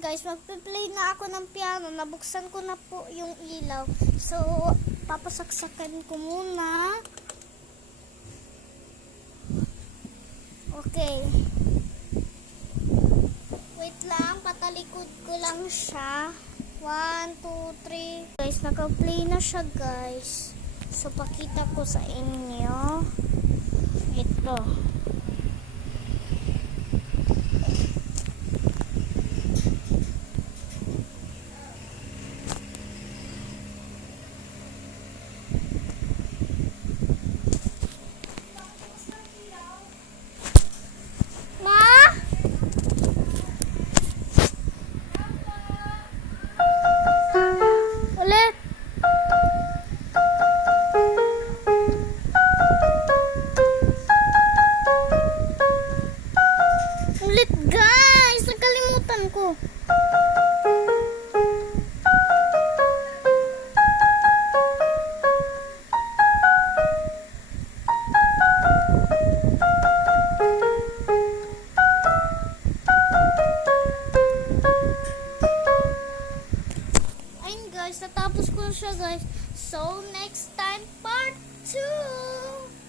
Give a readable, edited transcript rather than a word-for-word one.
guys, magpe-play na ako ng piano. Nabuksan ko na po yung ilaw. So, papasaksakan ko muna. Okay. Wait lang, patalikod ko lang siya. 1, 2, 3. Guys, naka-play na siya, guys. So, pakita ko sa inyo. Ito. Ulit guys, nakalimutan ko. Ayun guys, natapos ko na siya guys. So next time part 2.